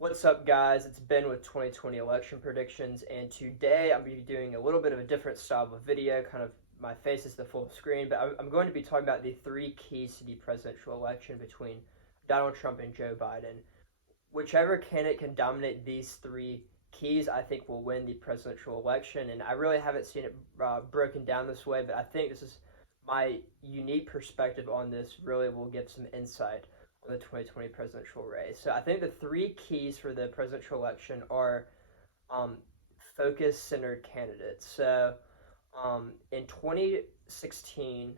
What's up, guys? It's Ben with 2020 election predictions, and today I'm going to be doing a little bit of a different style of video. Kind of my face is the full screen, but I'm going to be talking about the three keys to the presidential election between Donald Trump and Joe Biden. Whichever candidate can dominate these three keys, I think will win the presidential election. And I really haven't seen it broken down this way, but I think this is my unique perspective on this. Really will give some insight on the 2020 presidential race. So I think the three keys for the presidential election are focus-centered candidates. So in 2016,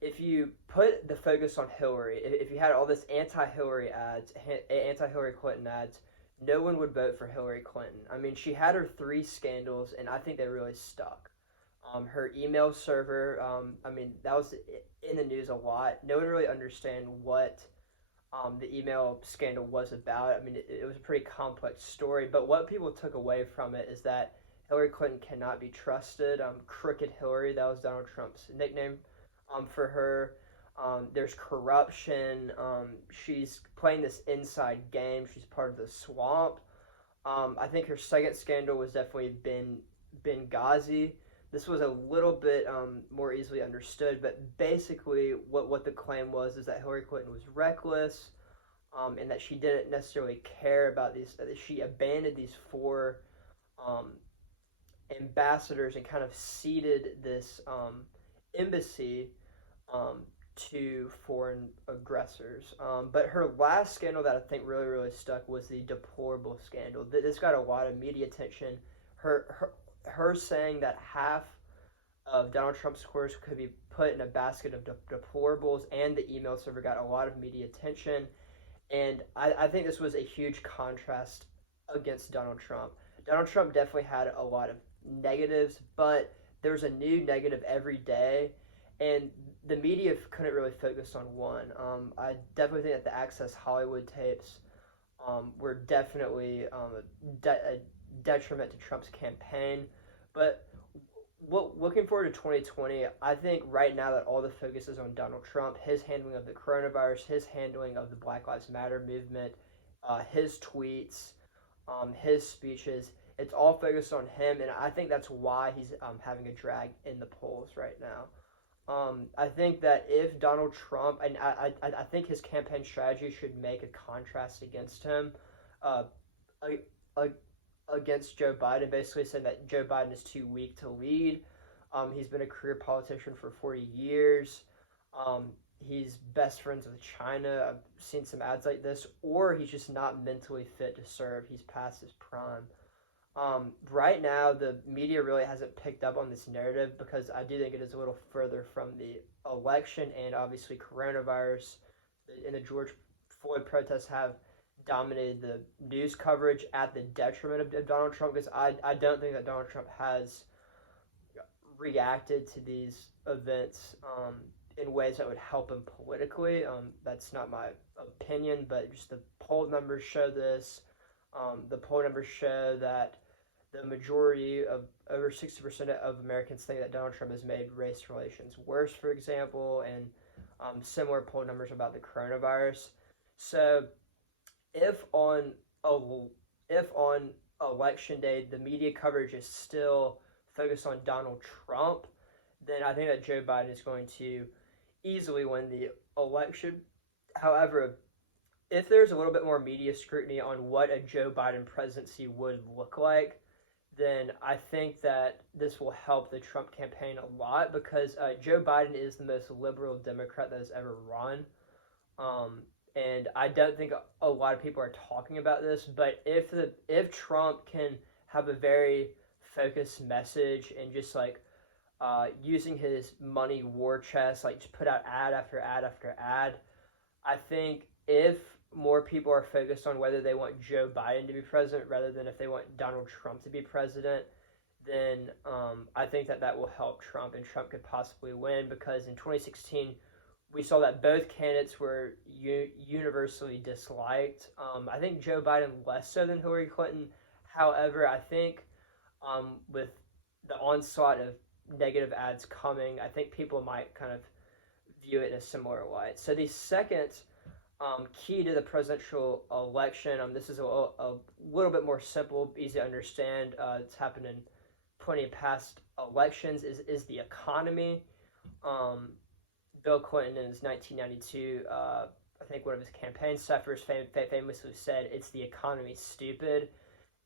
if you put the focus on Hillary, if you had all this anti-Hillary ads, anti-Hillary Clinton ads, no one would vote for Hillary Clinton. I mean, she had her three scandals, and I think they really stuck. Her email server, I mean, that was in the news a lot. No one really understand what the email scandal was about. I mean, it was a pretty complex story, but what people took away from it is that Hillary Clinton cannot be trusted. Crooked Hillary, that was Donald Trump's nickname for her. There's corruption. She's playing this inside game. She's part of the swamp. I think her second scandal was definitely Benghazi. This was a little bit more easily understood, but basically what the claim was is that Hillary Clinton was reckless, and that she didn't necessarily care about these. That she abandoned these four ambassadors and kind of ceded this embassy to foreign aggressors. But her last scandal that I think really stuck was the deplorable scandal. This got a lot of media attention. Her saying that half of Donald Trump's scores could be put in a basket of deplorables, and the email server got a lot of media attention. And I think this was a huge contrast against Donald Trump. Donald Trump definitely had a lot of negatives, but there was a new negative every day, and the media couldn't really focus on one. I definitely think that the Access Hollywood tapes were definitely a detriment to Trump's campaign. But looking forward to 2020, I think right now that all the focus is on Donald Trump, his handling of the coronavirus, his handling of the Black Lives Matter movement, his tweets, his speeches. It's all focused on him, and I think that's why he's having a drag in the polls right now. I think that if Donald Trump, and I think his campaign strategy should make a contrast against him, against Joe Biden, basically saying that Joe Biden is too weak to lead. He's been a career politician for 40 years. He's best friends with China. I've seen some ads like this. Or he's just not mentally fit to serve. He's past his prime. Right now, the media really hasn't picked up on this narrative because I do think it is a little further from the election, and obviously coronavirus and the George Floyd protests have dominated the news coverage at the detriment of Donald Trump, because I don't think that Donald Trump has reacted to these events in ways that would help him politically. That's not my opinion, but just the poll numbers show this. The poll numbers show that the majority of over 60% of Americans think that Donald Trump has made race relations worse, for example, and similar poll numbers about the coronavirus. So if on election day the media coverage is still focused on Donald Trump, then I think that Joe Biden is going to easily win the election. However, if there's a little bit more media scrutiny on what a Joe Biden presidency would look like, then I think that this will help the Trump campaign a lot, because Joe Biden is the most liberal Democrat that has ever run. And I don't think a lot of people are talking about this, but if Trump can have a very focused message and just like using his money war chest, like just put out ad after ad after ad, I think if more people are focused on whether they want Joe Biden to be president rather than if they want Donald Trump to be president, then I think that will help Trump, and Trump could possibly win, because in 2016, we saw that both candidates were universally disliked. I think Joe Biden less so than Hillary Clinton. However, I think with the onslaught of negative ads coming, I think people might kind of view it in a similar light. So the second key to the presidential election. This is a little bit more simple, easy to understand. It's happened in plenty of past elections. Is the economy. Bill Clinton in his 1992, I think one of his campaign staffers famously said, "It's the economy, stupid."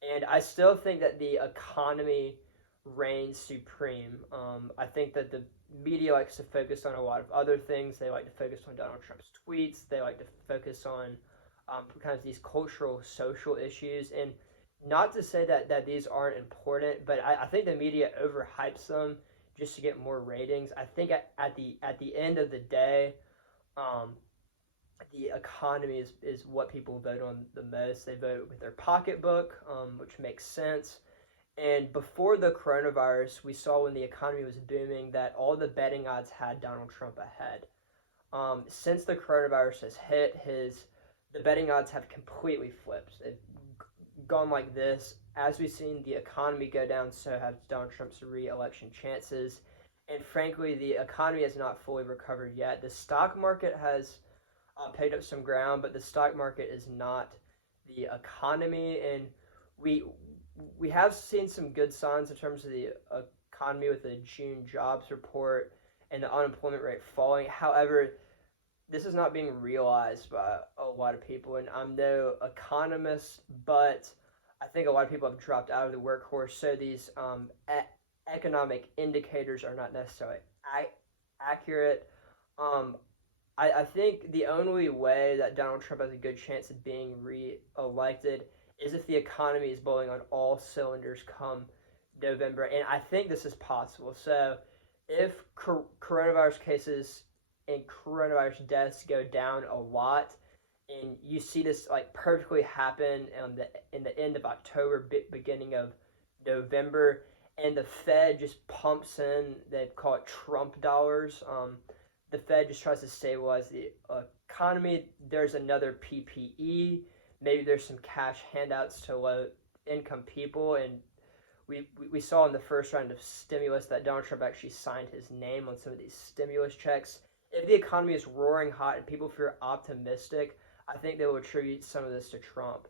And I still think that the economy reigns supreme. I think that the media likes to focus on a lot of other things. They like to focus on Donald Trump's tweets. They like to focus on kind of these cultural, social issues. And not to say that these aren't important, but I think the media overhypes them just to get more ratings. I think at the end of the day, the economy is what people vote on the most. They vote with their pocketbook, which makes sense. And before the coronavirus, we saw when the economy was booming that all the betting odds had Donald Trump ahead. Since the coronavirus has hit, the betting odds have completely flipped. They've gone like this. As we've seen the economy go down, so have Donald Trump's re-election chances. And frankly, the economy has not fully recovered yet. The stock market has picked up some ground, but the stock market is not the economy. And we have seen some good signs in terms of the economy with the June jobs report and the unemployment rate falling. However, this is not being realized by a lot of people, and I'm no economist, but I think a lot of people have dropped out of the workforce, so these economic indicators are not necessarily accurate. I think the only way that Donald Trump has a good chance of being re-elected is if the economy is blowing on all cylinders come November, and I think this is possible. So if coronavirus cases and coronavirus deaths go down a lot, and you see this like perfectly happen in the end of October, beginning of November, and the Fed just pumps in, they call it Trump dollars. The Fed just tries to stabilize the economy. There's another PPE. Maybe there's some cash handouts to low-income people, and we saw in the first round of stimulus that Donald Trump actually signed his name on some of these stimulus checks. If the economy is roaring hot and people feel optimistic, I think they will attribute some of this to Trump.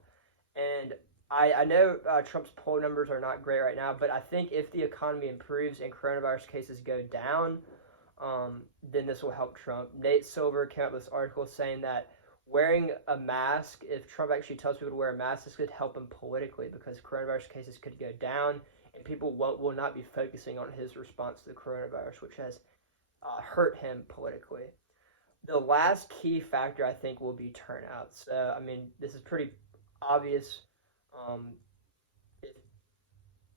And I know Trump's poll numbers are not great right now, but I think if the economy improves and coronavirus cases go down, then this will help Trump. Nate Silver came up with this article saying that wearing a mask, if Trump actually tells people to wear a mask, this could help him politically because coronavirus cases could go down and people will not be focusing on his response to the coronavirus, which has hurt him politically. The last key factor, I think, will be turnout. So, I mean, this is pretty obvious. If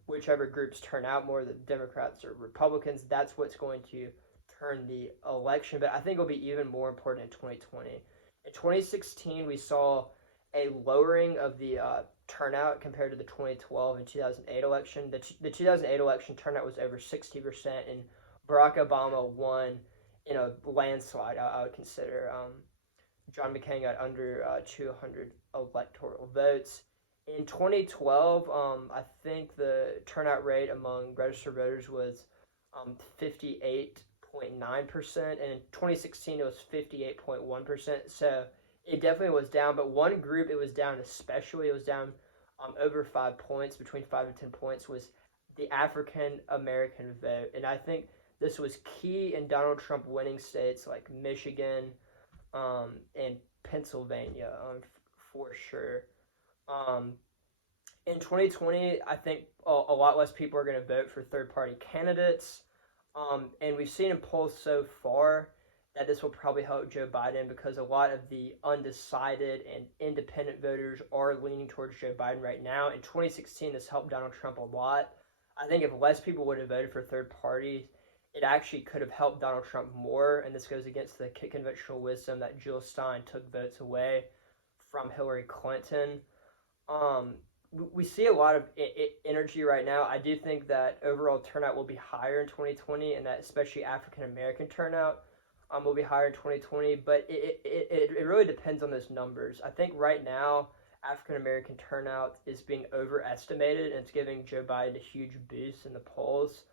whichever groups turn out more, the Democrats or Republicans, that's what's going to turn the election. But I think it'll be even more important in 2020. In 2016, we saw a lowering of the turnout compared to the 2012 and 2008 election. The 2008 election turnout was over 60%, and Barack Obama won in a landslide, I would consider. John McCain got under 200 electoral votes. In 2012, I think the turnout rate among registered voters was 58.9%, and in 2016 it was 58.1%. So it definitely was down, but one group it was down especially. It was down over 5 points, between 5 and 10 points, was the African American vote. And I think this was key in Donald Trump winning states like Michigan and Pennsylvania for sure. In 2020, I think a lot less people are going to vote for third-party candidates. And we've seen in polls so far that this will probably help Joe Biden because a lot of the undecided and independent voters are leaning towards Joe Biden right now. In 2016, this helped Donald Trump a lot. I think if less people would have voted for third parties, it actually could have helped Donald Trump more, and this goes against the conventional wisdom that Jill Stein took votes away from Hillary Clinton. We see a lot of energy right now. I do think that overall turnout will be higher in 2020, and that especially African-American turnout will be higher in 2020, but it really depends on those numbers. I think right now, African-American turnout is being overestimated, and it's giving Joe Biden a huge boost in the polls.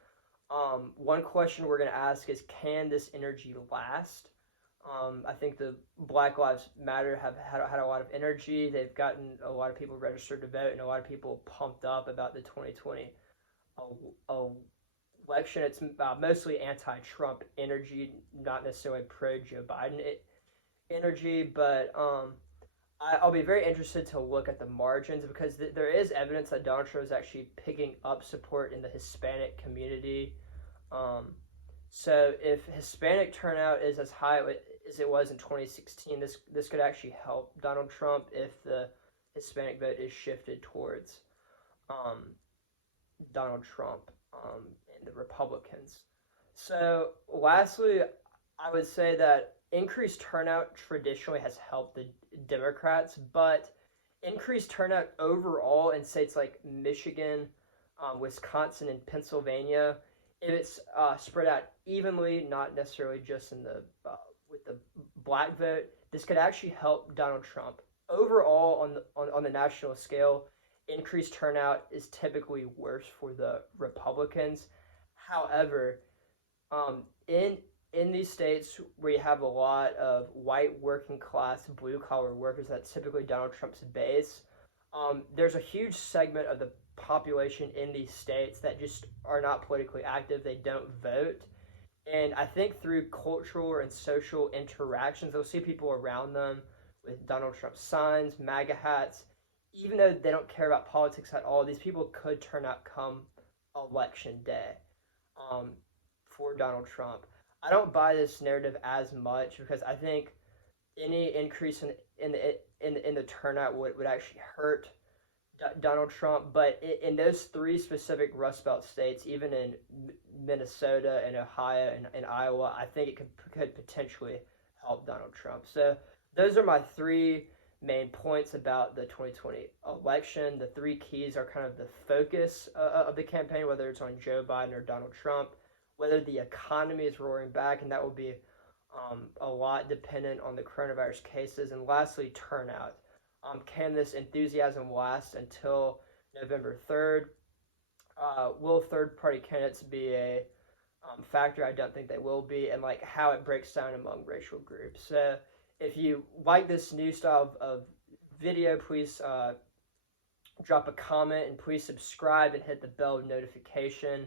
One question we're going to ask is, can this energy last? I think the Black Lives Matter have had a lot of energy. They've gotten a lot of people registered to vote and a lot of people pumped up about the 2020 election. It's mostly anti-Trump energy, not necessarily pro-Joe Biden energy, but I'll be very interested to look at the margins because there is evidence that Donald Trump is actually picking up support in the Hispanic community. Um, so if Hispanic turnout is as high as it was in 2016, this could actually help Donald Trump if the Hispanic vote is shifted towards um, Donald Trump and the Republicans. So lastly, I would say that increased turnout traditionally has helped the Democrats, but increased turnout overall in states like Michigan, Wisconsin, and Pennsylvania, if it's spread out evenly, not necessarily just in the with the black vote, this could actually help Donald Trump. Overall, on the national scale, increased turnout is typically worse for the Republicans. However, in these states where you have a lot of white working class blue collar workers, that's typically Donald Trump's base. There's a huge segment of the population in these states that just are not politically active. They don't vote, and I think through cultural and social interactions, they'll see people around them with Donald Trump signs, MAGA hats. Even though they don't care about politics at all, these people could turn out come election day um, for Donald Trump. I don't buy this narrative as much because I think any increase in the turnout would actually hurt Donald Trump. But in those three specific Rust Belt states, even in Minnesota and Ohio and Iowa, I think it could potentially help Donald Trump. So those are my three main points about the 2020 election. The three keys are kind of the focus of the campaign, whether it's on Joe Biden or Donald Trump, whether the economy is roaring back, and that will be a lot dependent on the coronavirus cases, and lastly, turnout. Can this enthusiasm last until November 3rd? Will third-party candidates be a factor? I don't think they will be, and like how it breaks down among racial groups. So if you like this new style of video, please drop a comment and please subscribe and hit the bell notification.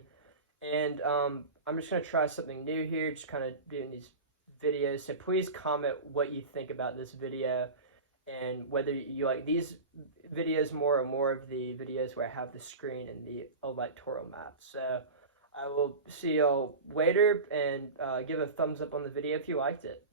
And I'm just going to try something new here, just kind of doing these videos. So please comment what you think about this video and whether you like these videos more or more of the videos where I have the screen and the electoral map. So I will see y'all later, and give a thumbs up on the video if you liked it.